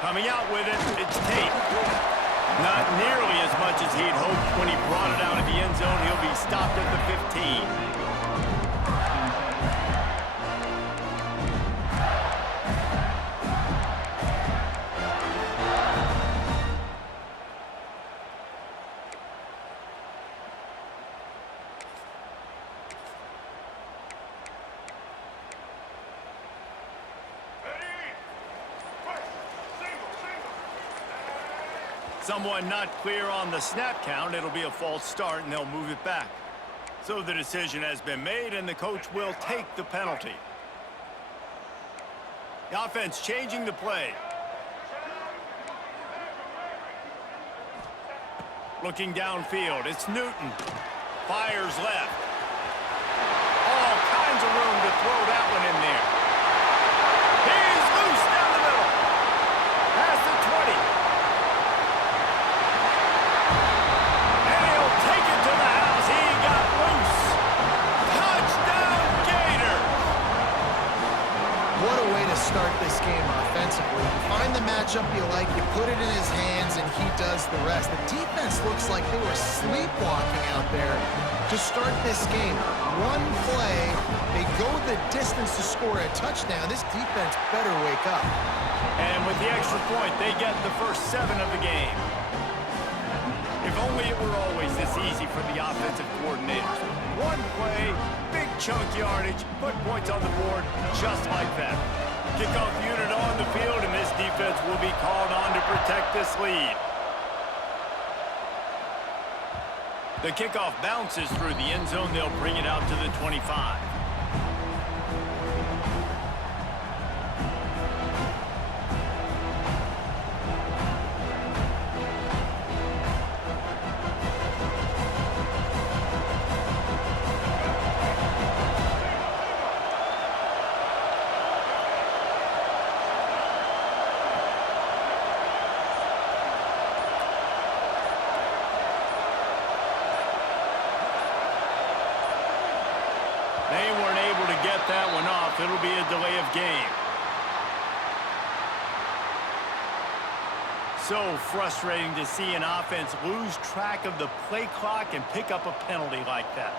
Coming out with it, it's Tate. Not nearly as much as he'd hoped when he brought it out of the end zone. He'll be stopped at the 15. Someone not clear on the snap count. It'll be a false start, and they'll move it back. So the decision has been made, and the coach will take the penalty. The offense changing the play. Looking downfield, it's Newton. Fires left. All kinds of room to throw that one in there. He's loose down the middle. Past the 20. Start this game offensively. You find the matchup you like, you put it in his hands, and he does the rest. The defense looks like they were sleepwalking out there to start this game. One play, they go the distance to score a touchdown. This defense better wake up. And with the extra point, they get the first 7 of the game. If only it were always this easy for the offensive coordinators. One play, big chunk yardage, put points on the board just like that. Kickoff unit on the field, and this defense will be called on to protect this lead. The kickoff bounces through the end zone. They'll bring it out to the 25. They weren't able to get that one off. It'll be a delay of game. So frustrating to see an offense lose track of the play clock and pick up a penalty like that.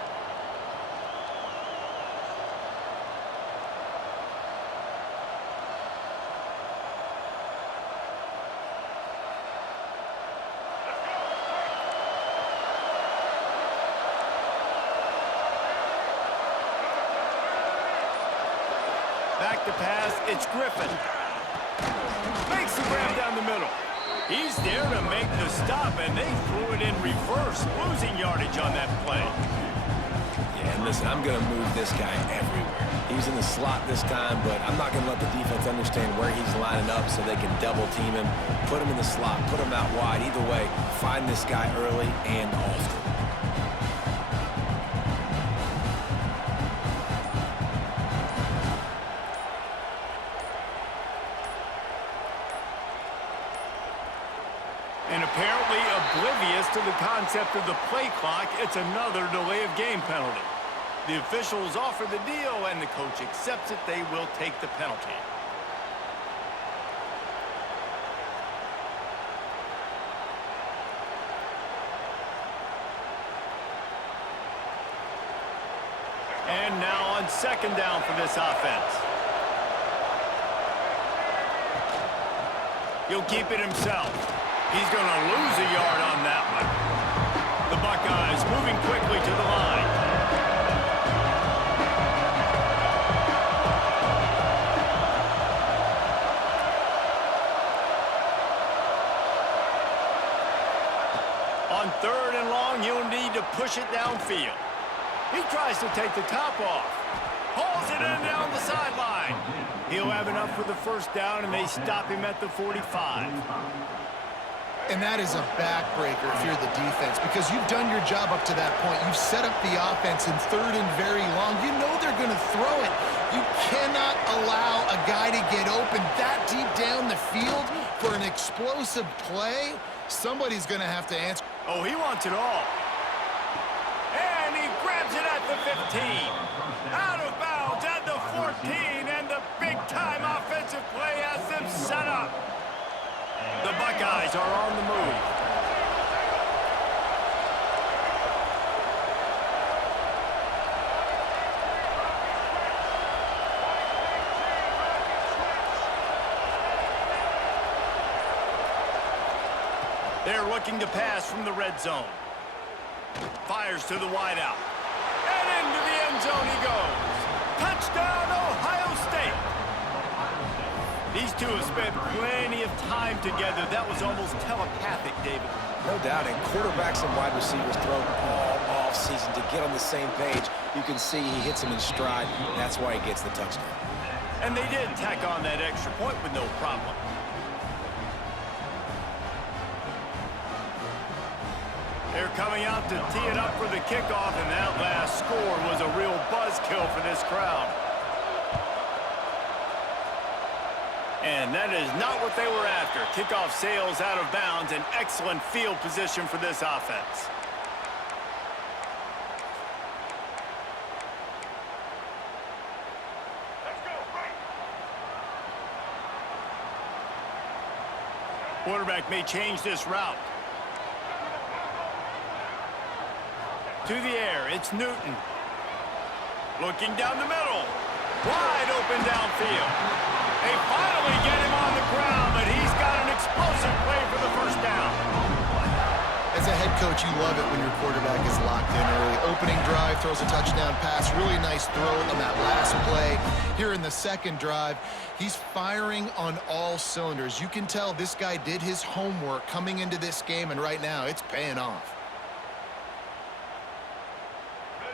Back to pass, it's Griffin. Makes the grab down the middle. He's there to make the stop, and they threw it in reverse, losing yardage on that play. Yeah, and listen, I'm going to move this guy everywhere. He's in the slot this time, but I'm not going to let the defense understand where he's lining up so they can double team him, put him in the slot, put him out wide. Either way, find this guy early and often. And apparently oblivious to the concept of the play clock, it's another delay of game penalty. The officials offer the deal, and the coach accepts it. They will take the penalty. And now on second down for this offense. He'll keep it himself. He's going to lose a yard on that one. The Buckeyes moving quickly to the line. On third and long, you'll need to push it downfield. He tries to take the top off. Hauls it in down the sideline. he'll have enough for the first down, and they stop him at the 45. And that is a backbreaker if you're the defense, because you've done your job up to that point. You've set up the offense in 3rd and very long. You know they're going to throw it. You cannot allow a guy to get open that deep down the field for an explosive play. Somebody's going to have to answer. Oh, he wants it all. And he grabs it at the 15. Out of bounds at the 14, and the big-time offensive play has them set up. The Buckeyes are on the move. They're looking to pass from the red zone. Fires to the wideout. And into the end zone he goes. Touchdown, Ohio State. These two have spent plenty of time together. That was almost telepathic, David. No doubt, and quarterbacks and wide receivers throw all off-season to get on the same page. You can see he hits him in stride. That's why he gets the touchdown. And they did tack on that extra point with no problem. They're coming out to tee it up for the kickoff, and that last score was a real buzzkill for this crowd. And that is not what they were after. Kickoff sails out of bounds, an excellent field position for this offense. Quarterback may change this route. To the air, it's Newton. Looking down the middle. Wide open downfield. They finally get him on the ground, but he's got an explosive play for the first down. As a head coach, you love it when your quarterback is locked in early. Opening drive, throws a touchdown pass. Really nice throw on that last play. Here in the second drive, he's firing on all cylinders. You can tell this guy did his homework coming into this game, and right now it's paying off.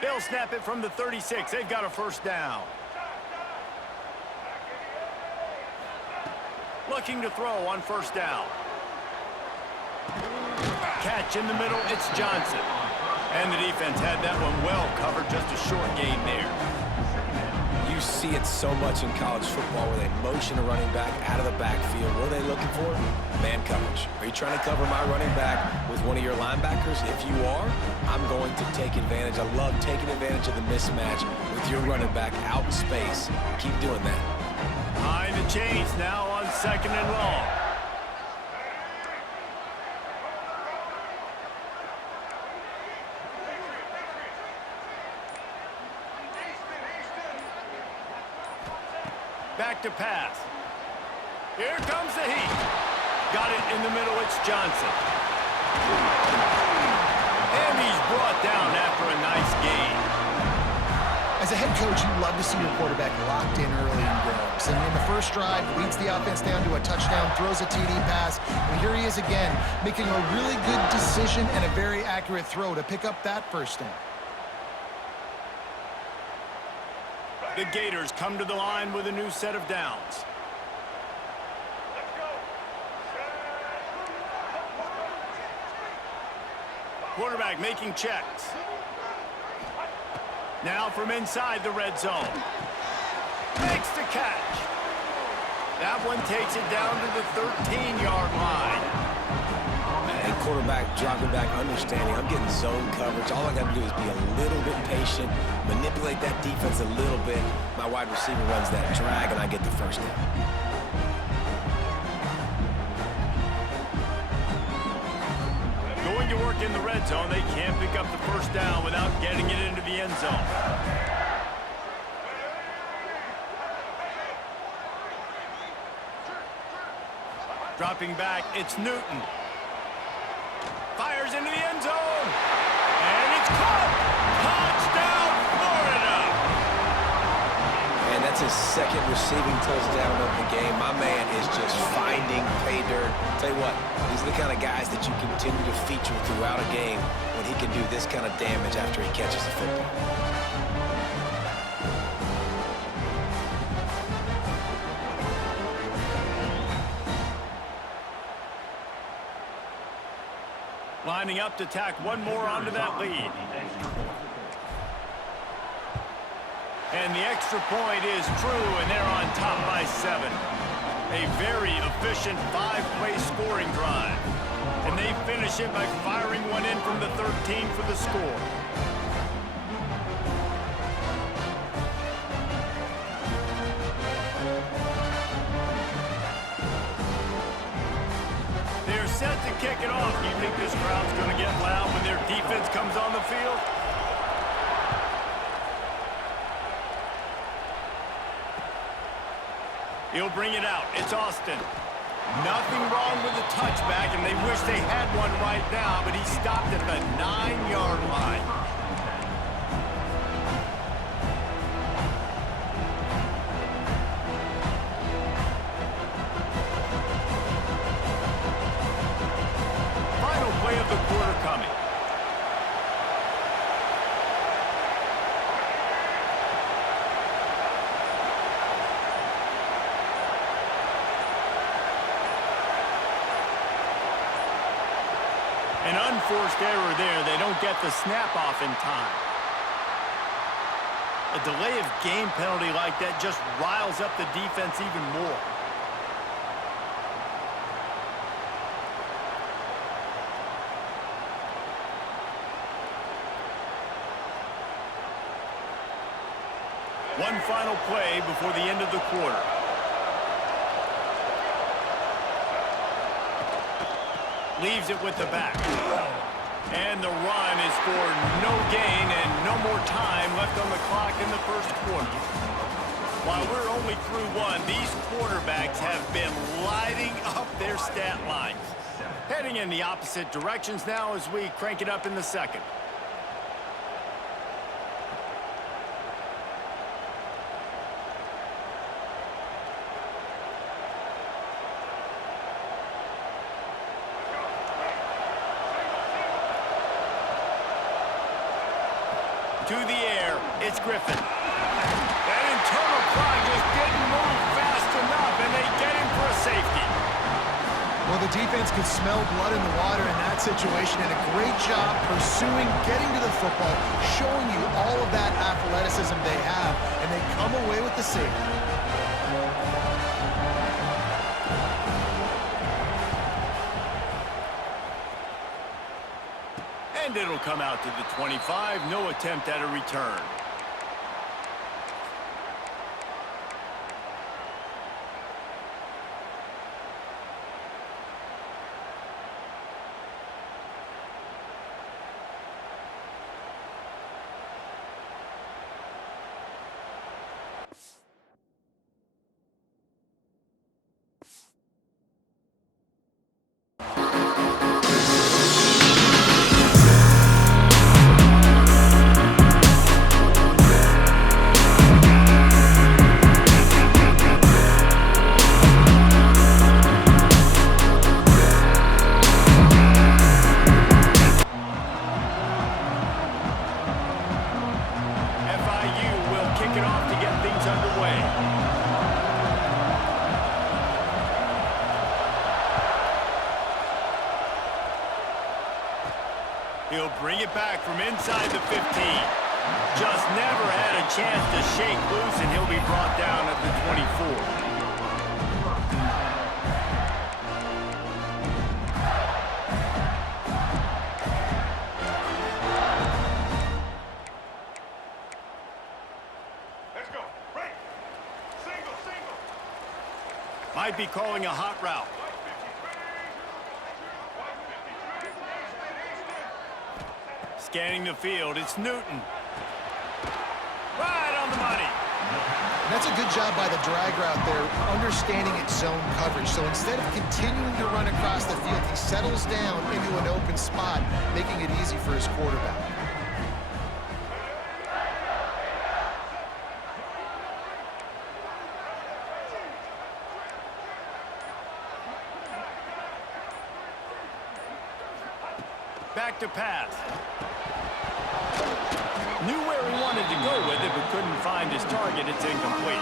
They'll snap it from the 36. They've got a first down. Looking to throw on first down. Catch in the middle, it's Johnson. And the defense had that one well covered, just a short gain there. You see it so much in college football where they motion a running back out of the backfield. What are they looking for? Man coverage. Are you trying to cover my running back with one of your linebackers? If you are, I'm going to take advantage. I love taking advantage of the mismatch with your running back out in space. Keep doing that. Behind the chains now on 2nd and long. Back to pass. Here comes the heat. Got it in the middle, it's Johnson. And he's brought down after a nice gain. As a head coach, you love to see your quarterback locked in early in games. And in the first drive, leads the offense down to a touchdown, throws a TD pass, and here he is again, making a really good decision and a very accurate throw to pick up that first down. The Gators come to the line with a new set of downs. Quarterback making checks. Now from inside the red zone. Makes the catch. That one takes it down to the 13-yard line. And quarterback dropping back, understanding I'm getting zone coverage. All I got to do is be a little bit patient, manipulate that defense a little bit. My wide receiver runs that drag, and I get the first down. Going to work in the red zone, they can't pick up the first down without getting it into the end zone. Dropping back, it's Newton. Fires into the end zone. And it's caught. Touchdown, Florida. And that's his second receiving touchdown of the game. My man is just finding pay dirt. Tell you what, these are the kind of guys that you continue to feature throughout a game when he can do this kind of damage after he catches the football. Lining up to tack one more onto that lead. And the extra point is true, and they're on top by 7. A very efficient 5-play scoring drive. And they finish it by firing one in from the 13 for the score. They're set to kick it off. Do you think this crowd's going to get loud when their defense comes on the field? He'll bring it out. It's Austin. Nothing wrong with the touchback, and they wish they had one right now, but he stopped at the 9-yard line. Final play of the quarter coming. An unforced error there. They don't get the snap off in time. A delay of game penalty like that just riles up the defense even more. One final play before the end of the quarter. Leaves it with the back. And the run is for no gain and no more time left on the clock in the first quarter. While we're only through one, these quarterbacks have been lighting up their stat lines. Heading in the opposite directions now as we crank it up in the second. To the air, it's Griffin. That internal clock just didn't move fast enough, and they get him for a safety. Well, the defense could smell blood in the water in that situation, and a great job pursuing, getting to the football, showing you all of that athleticism they have, and they come away with the safety. And it'll come out to the 25. No attempt at a return. He'll bring it back from inside the 15. Just never had a chance to shake loose, and he'll be brought down at the 24. Let's go. Break. Single, single. Might be calling a hot route. Scanning the field, it's Newton. Right on the money. And that's a good job by the drag route there, understanding its zone coverage. So instead of continuing to run across the field, he settles down into an open spot, making it easy for his quarterback. Back to pass. Knew where he wanted to go with it, but couldn't find his target. It's incomplete.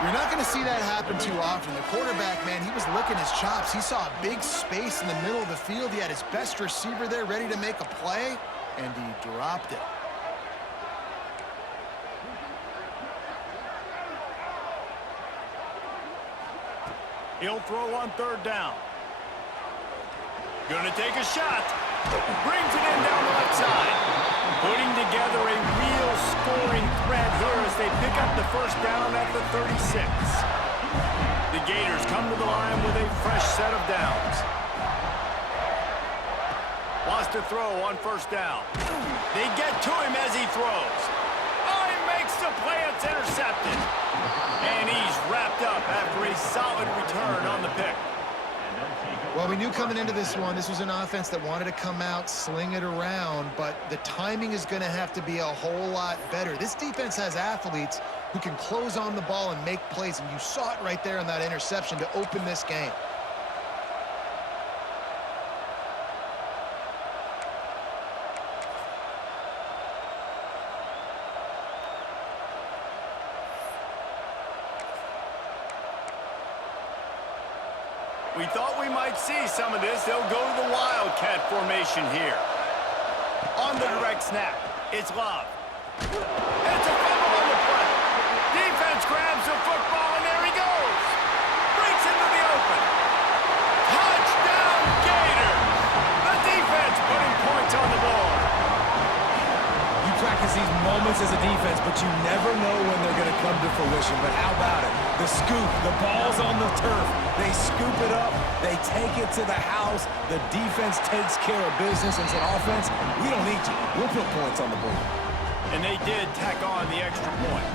You're not going to see that happen too often. The quarterback, man, he was licking his chops. He saw a big space in the middle of the field. He had his best receiver there ready to make a play, and he dropped it. He'll throw on third down. Gonna take a shot. Brings it in down the left side. Putting together a real scoring threat here as they pick up the first down at the 36. The Gators come to the line with a fresh set of downs. Wants to throw on first down. They get to him as he throws. Oh, he makes the play. It's intercepted. And he's wrapped up after a solid return on the pick. Well, we knew coming into this one, this was an offense that wanted to come out, sling it around, but the timing is going to have to be a whole lot better. This defense has athletes who can close on the ball and make plays, and you saw it right there on that interception to open this game. We thought we might see some of this. They'll go to the Wildcat formation here. On the direct snap, it's Love. It's a fumble on the play. Defense grabs the football, and there he goes. Breaks into the open. Touchdown, Gators. The defense putting points on the board. You practice these moments as a defense, but you never know when they're going to come to fruition. But how about it? The scoop, the ball's on the turf. They scoop it up. They take it to the house. The defense takes care of business and said, offense, we don't need you. We'll put points on the board. And they did tack on the extra point.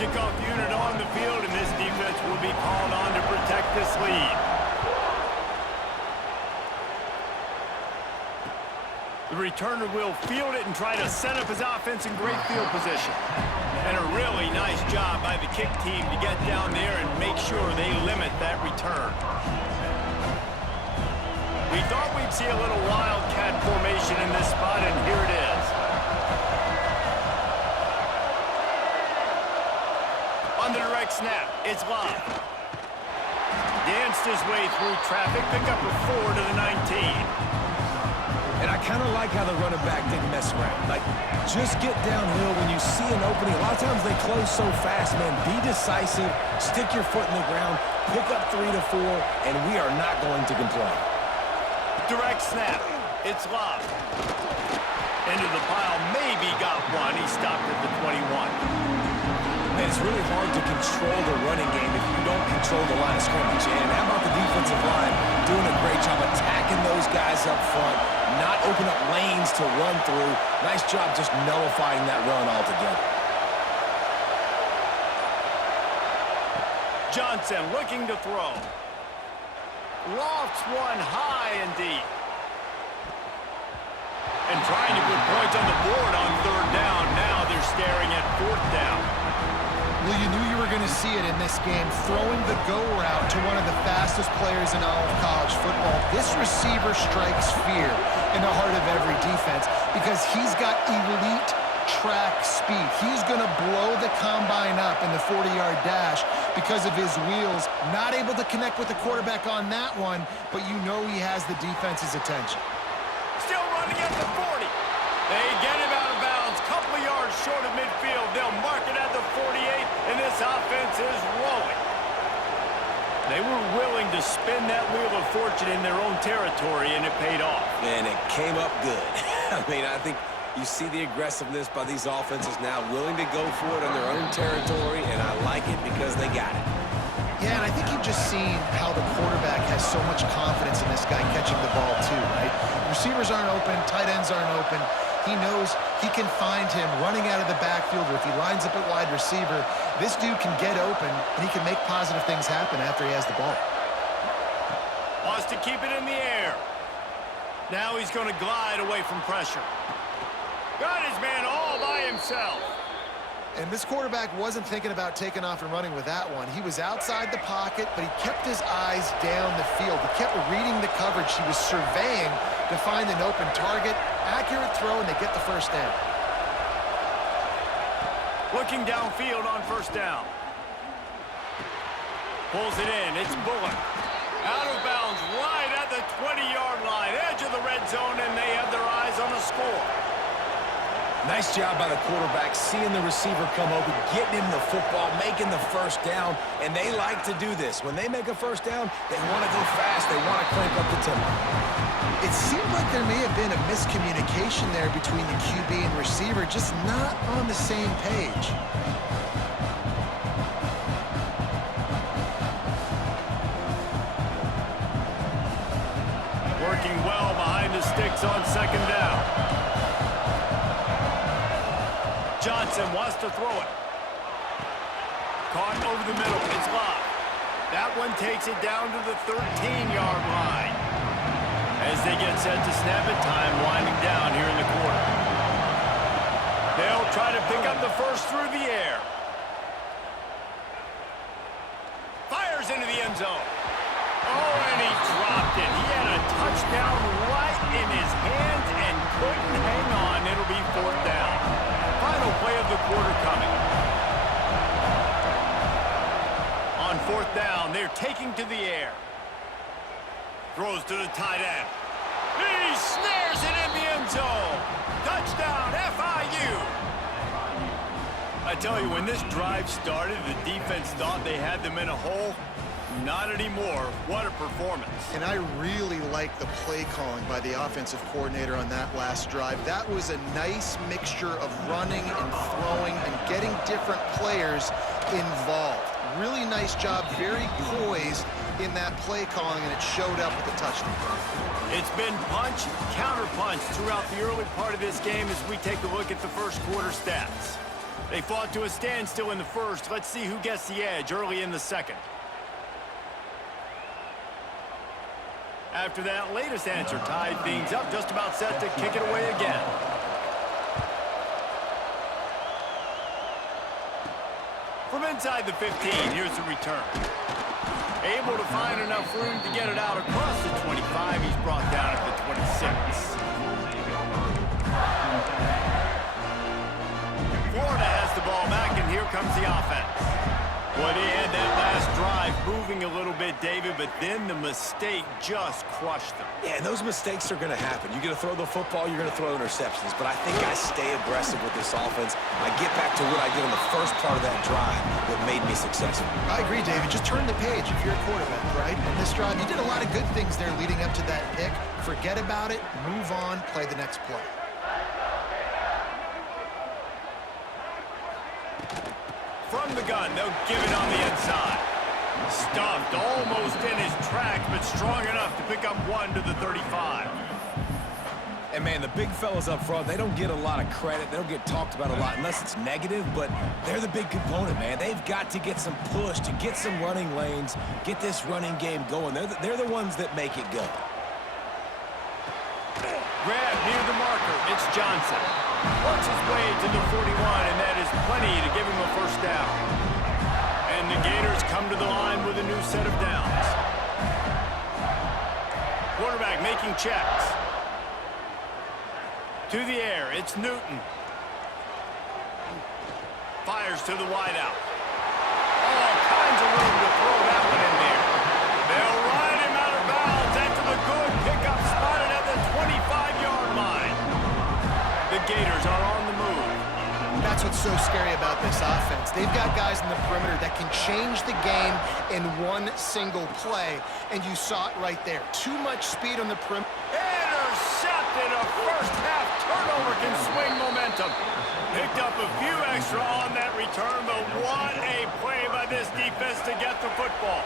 Kickoff unit on the field, and this defense will be called on to protect this lead. The returner will field it and try to set up his offense in great field position. And a really nice job by the kick team to get down there and make sure they limit that return. We thought we'd see a little Wildcat formation in this spot, and here it is. On the direct snap, it's Love. Danced his way through traffic, pick up a 4 to the 19. And I kind of like how the running back didn't mess around. Like, just get downhill when you see an opening. A lot of times they close so fast, man. Be decisive, stick your foot in the ground, pick up 3 to 4, and we are not going to complain. Direct snap, it's Love. Into the pile, maybe got one. He stopped at the 21. Man, it's really hard to control the running game if you don't control the line of scrimmage. And how about the defensive line doing a great job attacking those guys up front, not open up lanes to run through. Nice job just nullifying that run altogether. Johnson looking to throw. Lofts one high and deep. And trying to put points on the board on third down. Now they're staring at fourth down. Well, you knew you were going to see it in this game, throwing the go route to one of the fastest players in all of college football. This receiver strikes fear in the heart of every defense because he's got elite track speed. He's going to blow the combine up in the 40-yard dash because of his wheels. Not able to connect with the quarterback on that one, but you know he has the defense's attention. Still running at the 40. They get him out of bounds, couple of yards short of midfield. They'll mark it at the 48, and this offense is rolling. They were willing to spin that wheel of fortune in their own territory, and it paid off. And it came up good. I mean, I think you see the aggressiveness by these offenses now, willing to go for it on their own territory, and I like it because they got it. Yeah, and I think you've just seen how the quarterback has so much confidence in this guy catching the ball too, right? Receivers aren't open, tight ends aren't open. He knows he can find him running out of the backfield, or if he lines up at wide receiver, this dude can get open, and he can make positive things happen after he has the ball. Wants to keep it in the air. Now he's going to glide away from pressure. Got his man all by himself. And this quarterback wasn't thinking about taking off and running with that one. He was outside the pocket, but he kept his eyes down the field. He kept reading the coverage. He was surveying to find an open target. Accurate throw, and they get the first down. Looking downfield on first down. Pulls it in. It's Bullock. Out of bounds right at the 20-yard line. Edge of the red zone, and they have their eyes on the score. Nice job by the quarterback, seeing the receiver come open, getting him the football, making the first down, and they like to do this. When they make a first down, they want to go fast. They want to crank up the tempo. It seemed like there may have been a miscommunication there between the QB and receiver, just not on the same page. Working well behind the sticks on second down. Johnson wants to throw it. Caught over the middle. It's locked. That one takes it down to the 13-yard line. As they get set to snap it, time winding down here in the quarter. They'll try to pick up the first through the air. Fires into the end zone. Oh, and he dropped it. He had a touchdown right in his hands and couldn't hang on. It'll be fourth down. Final play of the quarter coming. On fourth down, they're taking to the air. Throws to the tight end. He snares it in the end zone. Touchdown, FIU. I tell you, when this drive started, the defense thought they had them in a hole. Not anymore. What a performance. And I really like the play calling by the offensive coordinator on that last drive. That was a nice mixture of running and throwing and getting different players involved. Really nice job, very poised in that play calling, and it showed up with the touchdown. It's been punch, counter punch throughout the early part of this game as we take a look at the first quarter stats. They fought to a standstill in the first. Let's see who gets the edge early in the second. After that latest answer tied things up, just about set to kick it away again. From inside the 15, here's the return. Able to find enough room to get it out across the 25. He's brought down at the 26. Florida has the ball back, and here comes the offense. Boy, they had that last drive moving a little bit, David, but then the mistake just crushed them. Yeah, and those mistakes are going to happen. You're going to throw the football, you're going to throw interceptions. But I think I stay aggressive with this offense. I get back to what I did on the first part of that drive that made me successful. I agree, David. Just turn the page if you're a quarterback, right? On this drive, you did a lot of good things there leading up to that pick. Forget about it, move on, play the next play. From the gun, they'll give it on the inside. Stuffed almost in his tracks, but strong enough to pick up one to the 35. And, man, the big fellas up front, they don't get a lot of credit. They don't get talked about a lot unless it's negative, but they're the big component, man. They've got to get some push, to get some running lanes, get this running game going. They're the ones that make it go. Grab near the marker. It's Johnson. Works his way to the 41, and that is plenty to give him a first down. And the Gators come to the line with a new set of downs. Quarterback making checks. To the air, it's Newton. Fires to the wideout. All kinds of room to throw that one in there. They'll ride him out of bounds after the good pickup spotted at the 25-yard line. The Gators are on the move. That's what's so scary about this offense. They've got guys in the perimeter that can change the game in one single play, and you saw it right there. Too much speed on the perimeter. Intercepted. A first-half turnover can swing momentum. Picked up a few extra on that return, but what a play by this defense to get the football.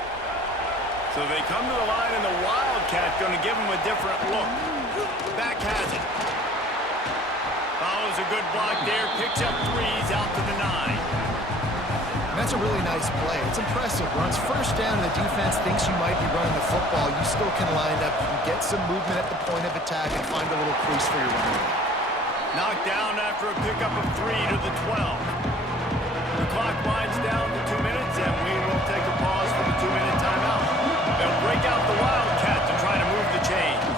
So they come to the line, and the Wildcat going to give them a different look. Back has it. Follows a good block there, picks up threes out to the 9. That's a really nice play. It's impressive. When it's first down and the defense thinks you might be running the football, you still can line up. You can get some movement at the point of attack and find a little crease for your running back. Knocked down after a pickup of 3 to the 12. The clock winds down to 2 minutes, and we will take a pause for the 2-minute timeout. They'll break out the Wildcat to try to move the chains.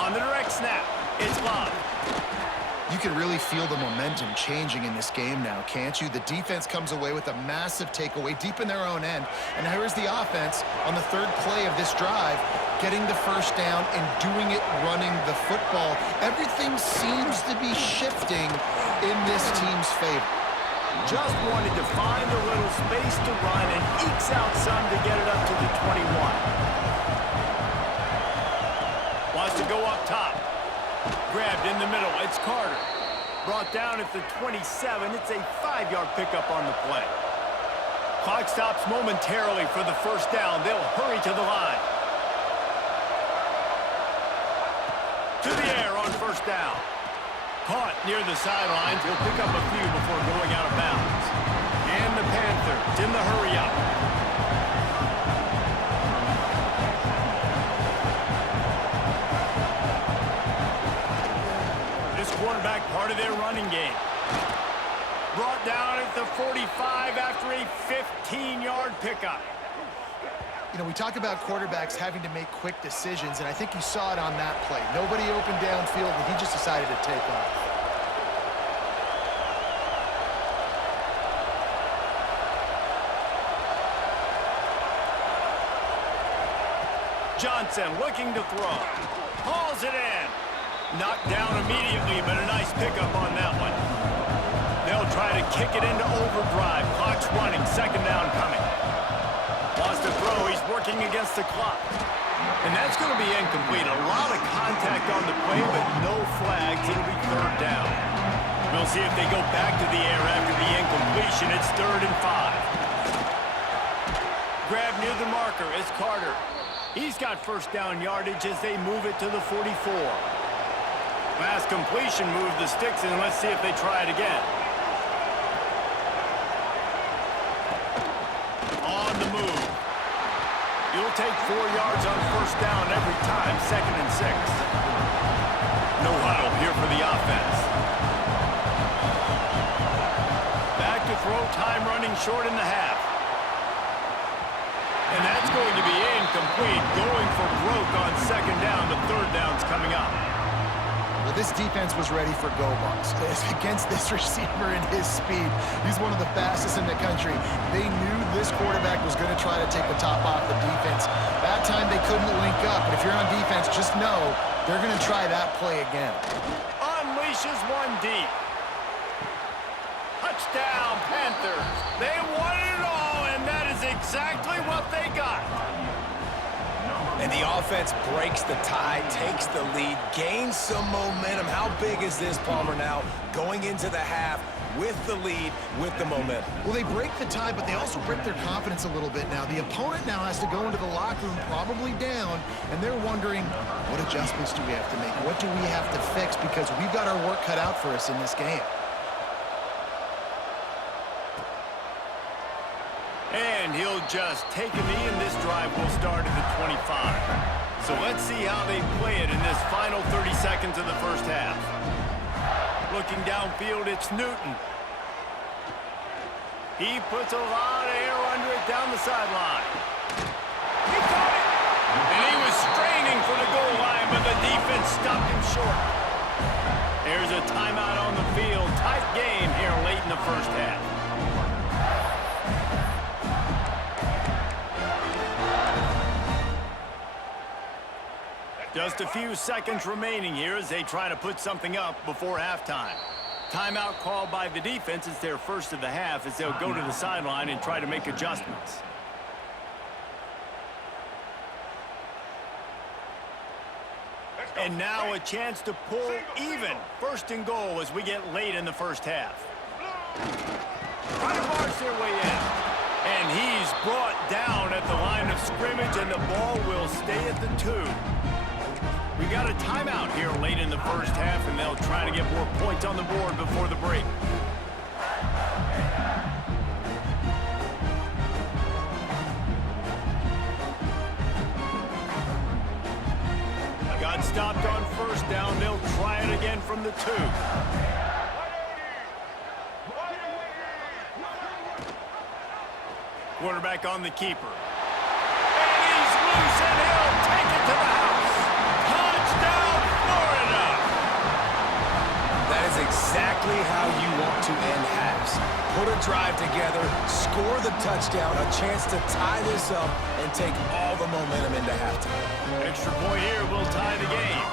On the direct snap, it's locked. You can really feel the momentum changing in this game now, can't you? The defense comes away with a massive takeaway deep in their own end. And here's the offense on the third play of this drive, getting the first down and doing it running the football. Everything seems to be shifting in this team's favor. Just wanted to find a little space to run and ekes out some to get it up to the 21. Wants to go up top. Grabbed in the middle. It's Carter. Brought down at the 27. It's a 5-yard pickup on the play. Clock stops momentarily for the first down. They'll hurry to the line. To the air on first down. Caught near the sidelines. He'll pick up a few before going out of bounds. And the Panthers in the hurry up. This quarterback part of their running game. Brought down at the 45 after a 15-yard pickup. You know, we talk about quarterbacks having to make quick decisions, and I think you saw it on that play. Nobody opened downfield, and he just decided to take off. Johnson looking to throw. Hauls it in. Knocked down immediately, but a nice pickup on that one. They'll try to kick it into overdrive. Clock's running. Second down coming. Wants to throw. He's working against the clock. And that's going to be incomplete. A lot of contact on the play, but no flags. It'll be third down. We'll see if they go back to the air after the incompletion. It's 3rd and 5. Grab near the marker is Carter. He's got first down yardage as they move it to the 44. Last completion moved the sticks, and let's see if they try it again. On the move. You'll take 4 yards on first down every time, 2nd and 6. No huddle here for the offense. Back to throw, time running short in the half. And that's going to be incomplete, going for broke on second down. The third down's coming up. Well, this defense was ready for go-bucks. Against this receiver and his speed, he's one of the fastest in the country. They knew this quarterback was going to try to take the top off the defense. That time they couldn't link up, but if you're on defense, just know they're going to try that play again. Unleashes one deep. Touchdown, Panthers. They won it all, and that is exactly what they got. And the offense breaks the tie, takes the lead, gains some momentum. How big is this, Palmer, now going into the half with the lead, with the momentum? Well, they break the tie, but they also break their confidence a little bit now. The opponent now has to go into the locker room probably down, and they're wondering, what adjustments do we have to make? What do we have to fix? Because we've got our work cut out for us in this game. And he'll just take a knee, and this drive will start at the 25. So let's see how they play it in this final 30 seconds of the first half. Looking downfield, it's Newton. He puts a lot of air under it down the sideline. He caught it! And he was straining for the goal line, but the defense stopped him short. There's a timeout on the field. Tight game here late in the first half. Just a few seconds remaining here as they try to put something up before halftime. Timeout called by the defense. It's their first of the half as they'll go to the sideline and try to make adjustments. And now a chance to pull even. 1st and goal as we get late in the first half. Trying to barge their way in. And he's brought down at the line of scrimmage, and the ball will stay at the 2. We got a timeout here late in the first half, and they'll try to get more points on the board before the break. Got stopped on first down. They'll try it again from the 2. Quarterback on the keeper. And he's loose, and he'll take it to the house. Touchdown, Florida! That is exactly how you want to end halves. Put a drive together, score the touchdown, a chance to tie this up, and take all the momentum into halftime. Extra point here will tie the game.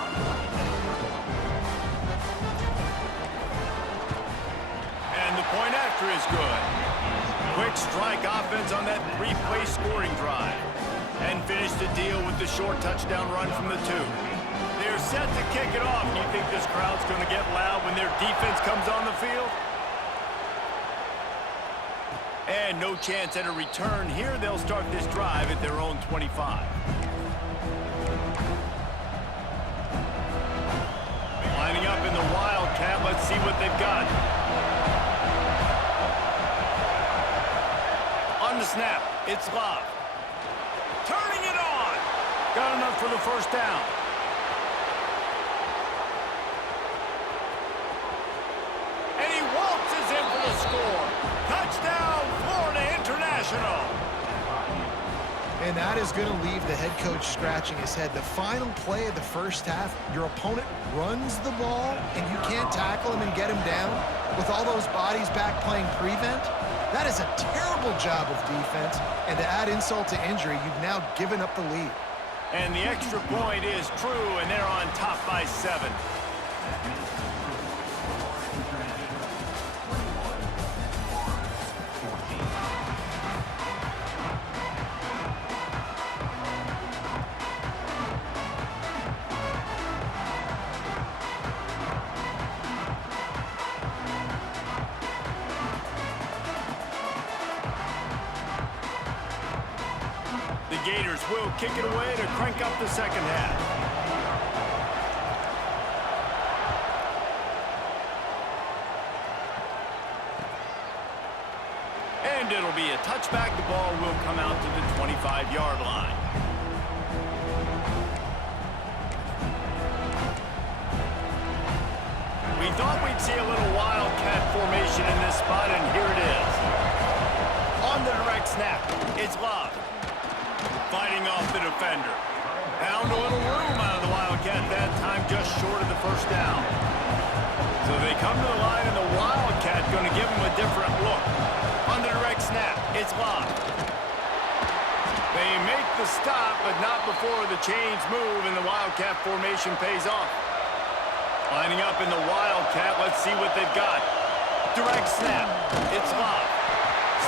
And the point after is good. Quick strike offense on that three-play scoring drive. And finish the deal with the short touchdown run from the 2. They're set to kick it off. Do you think this crowd's going to get loud when their defense comes on the field? And no chance at a return here. They'll start this drive at their own 25. Lining up in the Wildcat. Let's see what they've got. On the snap, it's Love. Turning it on. Got enough for the first down. And he waltzes in for the score. Touchdown, Florida International. And that is going to leave the head coach scratching his head. The final play of the first half, your opponent runs the ball, and you can't tackle him and get him down with all those bodies back playing prevent. That is a terrible job of defense, and to add insult to injury, you've now given up the lead. And the extra point is true, and they're on top by 7. The Gators will kick it away to crank up the second half. And it'll be a touchback. The ball will come out to the 25-yard line. We thought we'd see a little Wildcat formation in this spot, and here it is. On the direct snap, it's Love. Fighting off the defender. Found a little room out of the Wildcat that time, just short of the first down. So they come to the line, and the Wildcat going to give them a different look. On the direct snap, it's Love. They make the stop, but not before the chains move, and the Wildcat formation pays off. Lining up in the Wildcat, let's see what they've got. Direct snap, it's Love.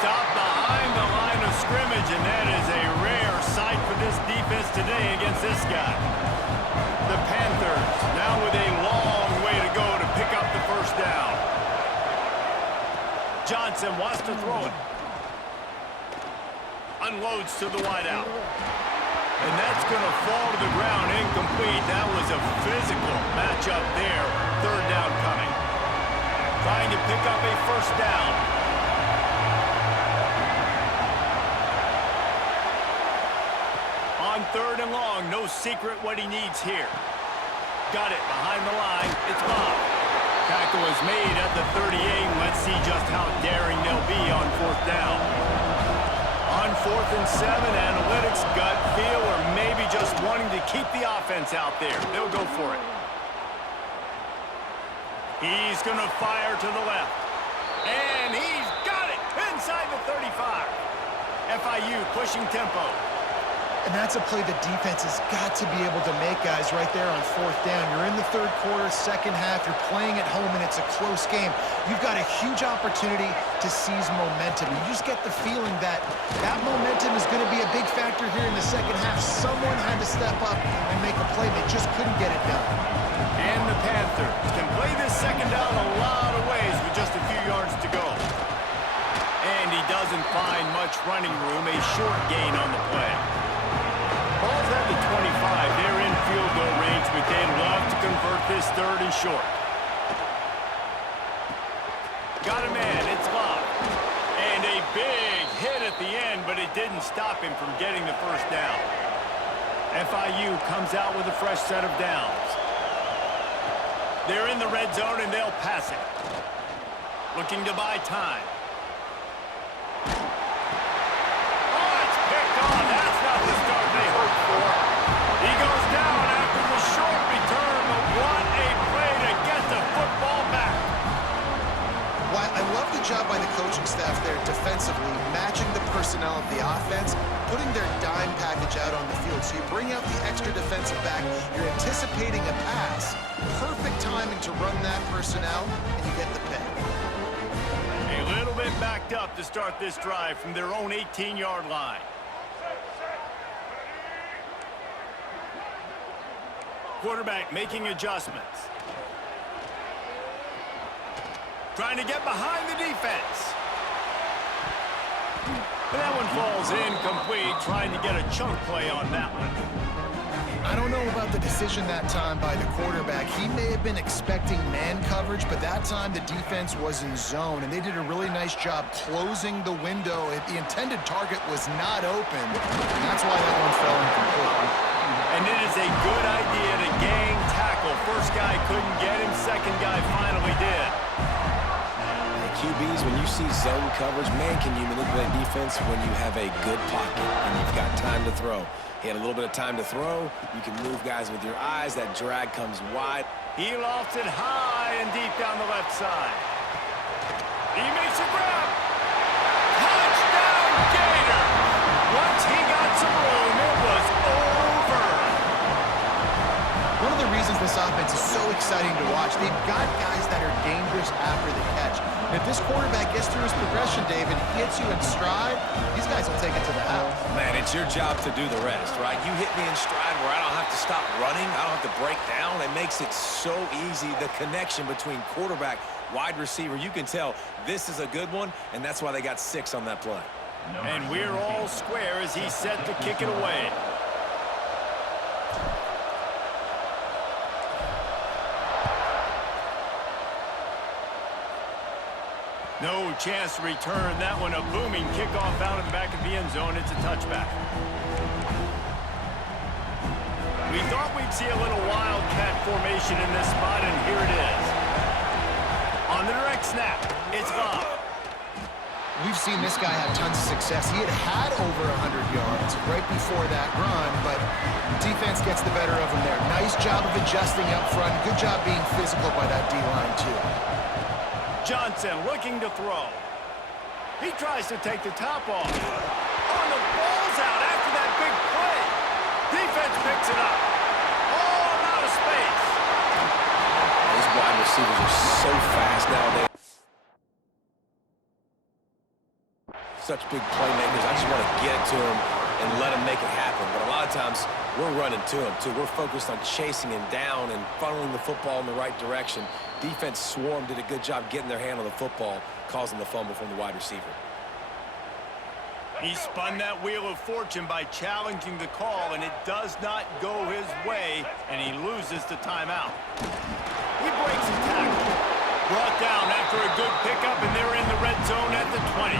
Stop behind the line of scrimmage, and that is a rare sight for this defense today against this guy. The Panthers now with a long way to go to pick up the first down. Johnson wants to throw it. Unloads to the wideout. And that's going to fall to the ground incomplete. That was a physical matchup there. Third down coming. Trying to pick up a first down. On third and long, no secret what he needs here. Got it behind the line. It's Love. Tackle is made at the 38. Let's see just how daring they'll be on fourth down. On 4th and 7, analytics, gut feel, or maybe just wanting to keep the offense out there. They'll go for it. He's going to fire to the left. And he's got it inside the 35. FIU pushing tempo. And that's a play the defense has got to be able to make, guys, right there on fourth down. You're in the third quarter, second half. You're playing at home, and it's a close game. You've got a huge opportunity to seize momentum. You just get the feeling that that momentum is going to be a big factor here in the second half. Someone had to step up and make a play. They just couldn't get it done. And the Panthers can play this second down a lot of ways with just a few yards to go. And he doesn't find much running room. A short gain on the play. Ball's at the 25. They're in field goal range, but they'd love to convert this third and short. Got a man. It's Love. And a big hit at the end, but it didn't stop him from getting the first down. FIU comes out with a fresh set of downs. They're in the red zone, and they'll pass it. Looking to buy time. He goes down after the short return, but what a play to get the football back. dime package out on the field. So you bring out the extra defensive back, you're anticipating a pass, perfect timing to run that personnel, and you get the pick. A little bit backed up to start this drive from their own 18-yard line. Quarterback making adjustments. Trying to get behind the defense. And that one falls incomplete, trying to get a chunk play on that one. I don't know about the decision that time by the quarterback. He may have been expecting man coverage, but that time the defense was in zone, and they did a really nice job closing the window. The intended target was not open, and that's why that one fell incomplete. And it is a good idea to gang tackle. First guy couldn't get him, second guy finally did. QBs, when you see zone coverage, man, can you manipulate defense when you have a good pocket and you've got time to throw. He had a little bit of time to throw. You can move guys with your eyes. That drag comes wide. He lofts it high and deep down the left side. He makes a grab. Touchdown, Gator! Once he got some room, it was over. One of the reasons this offense is so exciting to watch, they've got guys that are dangerous after the catch. And if this quarterback gets through his progression, David, hits you in stride, these guys will take it to the house. Man, it's your job to do the rest, right? You hit me in stride where I don't have to stop running. I don't have to break down. It makes it so easy. The connection between quarterback, wide receiver, you can tell this is a good one, and that's why they got 6 on that play. And we're all square as he's set to kick it away. No chance to return that one. A booming kickoff out of the back of the end zone. It's a touchback. We thought we'd see a little wildcat formation in this spot, and here it is. On the direct snap, it's Love. We've seen this guy have tons of success. He had over 100 yards right before that run, but defense gets the better of him there. Nice job of adjusting up front. Good job being physical by that D-line, too. Johnson looking to throw. He tries to take the top off. Oh, the ball's out after that big play. Defense picks it up. All out of space. These wide receivers are so fast nowadays. Such big playmakers. I just want to get it to them and let them make it happen. But a lot of times, we're running to them, too. We're focused on chasing him down and funneling the football in the right direction. Defense swarm did a good job getting their hand on the football, causing the fumble from the wide receiver. He spun that wheel of fortune by challenging the call, and it does not go his way, and he loses the timeout. He breaks a tackle. Brought down after a good pickup, and they're in the red zone at the 20.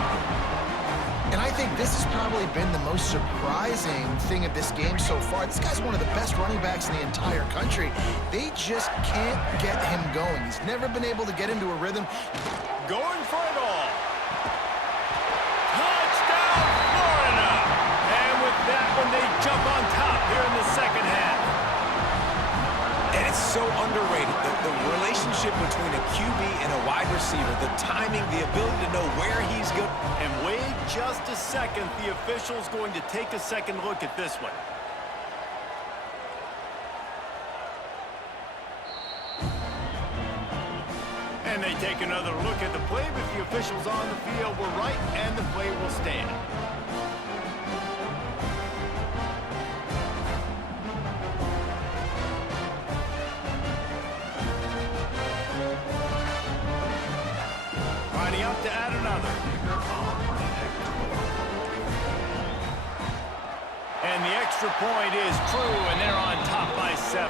And I think this has probably been the most surprising thing of this game so far. This guy's one of the best running backs in the entire country. They just can't get him going. He's never been able to get into a rhythm. Going for it all. Touchdown, Florida! And with that one, they jump on top here in the second half. And it's so underrated. The relationship between a QB and a wide receiver, the timing, the ability to know where he's going. And wait just a second. The official's going to take a second look at this one. And they take another look at the play, but the officials on the field were right, and the play will stand. Lining up to add another. And the extra point is true, and they're on top by 7.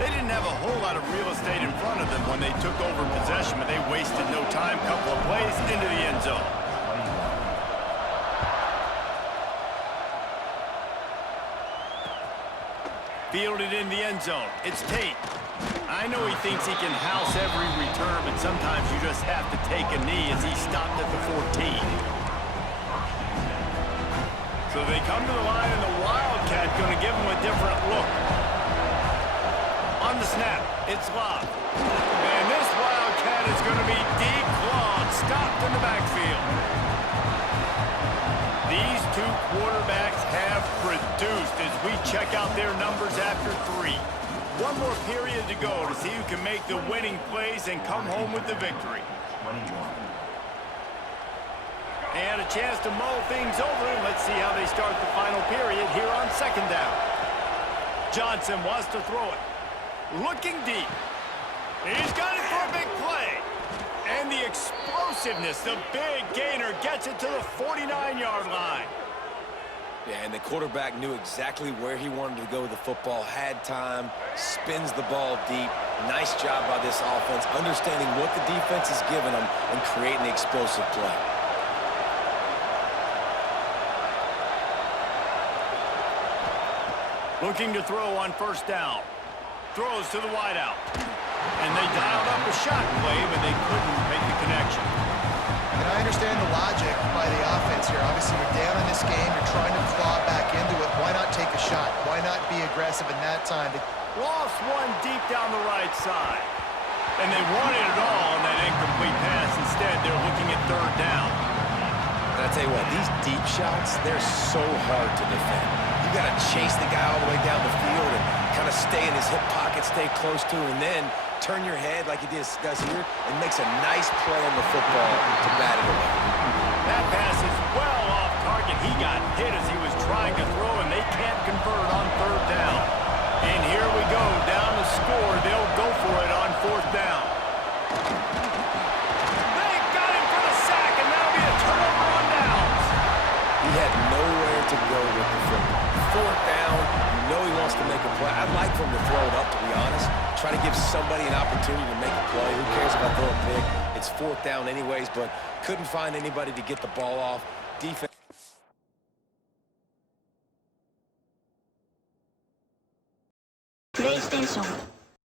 They didn't have a whole lot of real estate in front of them when they took over possession, but they wasted no time. Couple of plays into the end zone. Fielded in the end zone. It's Tate. I know he thinks he can house every return, but sometimes you just have to take a knee as he stopped at the 14. So they come to the line, and the Wildcat going to give him a different look. On the snap, it's Love. And this Wildcat is going to be declawed, stopped in the backfield. These two quarterbacks have produced as we check out their numbers after 3. One more period to go to see who can make the winning plays and come home with the victory. And a chance to mull things over, and let's see how they start the final period here on 2nd down. Johnson wants to throw it. Looking deep. He's got it for a big play. And the explosiveness, the big gainer gets it to the 49-yard line. Yeah, and the quarterback knew exactly where he wanted to go with the football, had time, spins the ball deep. Nice job by this offense, understanding what the defense is giving them and creating the explosive play. Looking to throw on 1st down. Throws to the wideout. And they dialed up a shot play, but they couldn't make the connection. And I understand the logic by the offense here. Obviously, you're down in this game. You're trying to claw back into it. Why not take a shot? Why not be aggressive in that time? Lost one deep down the right side. And they wanted it all on that incomplete pass. Instead, they're looking at 3rd down. And I tell you what, these deep shots, they're so hard to defend. You got to chase the guy all the way down the field and kind of stay in his hip pocket, stay close to, and then turn your head like he does here and makes a nice play on the football to bat it away. That pass is well off target. He got hit as he was trying to throw, and they can't convert on 3rd down. And here we go, down the score. They'll go for it on 4th down. They got him for the sack, and that'll be a turnover on downs. He had nowhere to go with the football. 4th down, you know he wants to make a play. I'd like for him to throw it up, to be honest. Try to give somebody an opportunity to make a play. Who cares if I throw a pick? It's 4th down anyways, but couldn't find anybody to get the ball off. Defense. PlayStation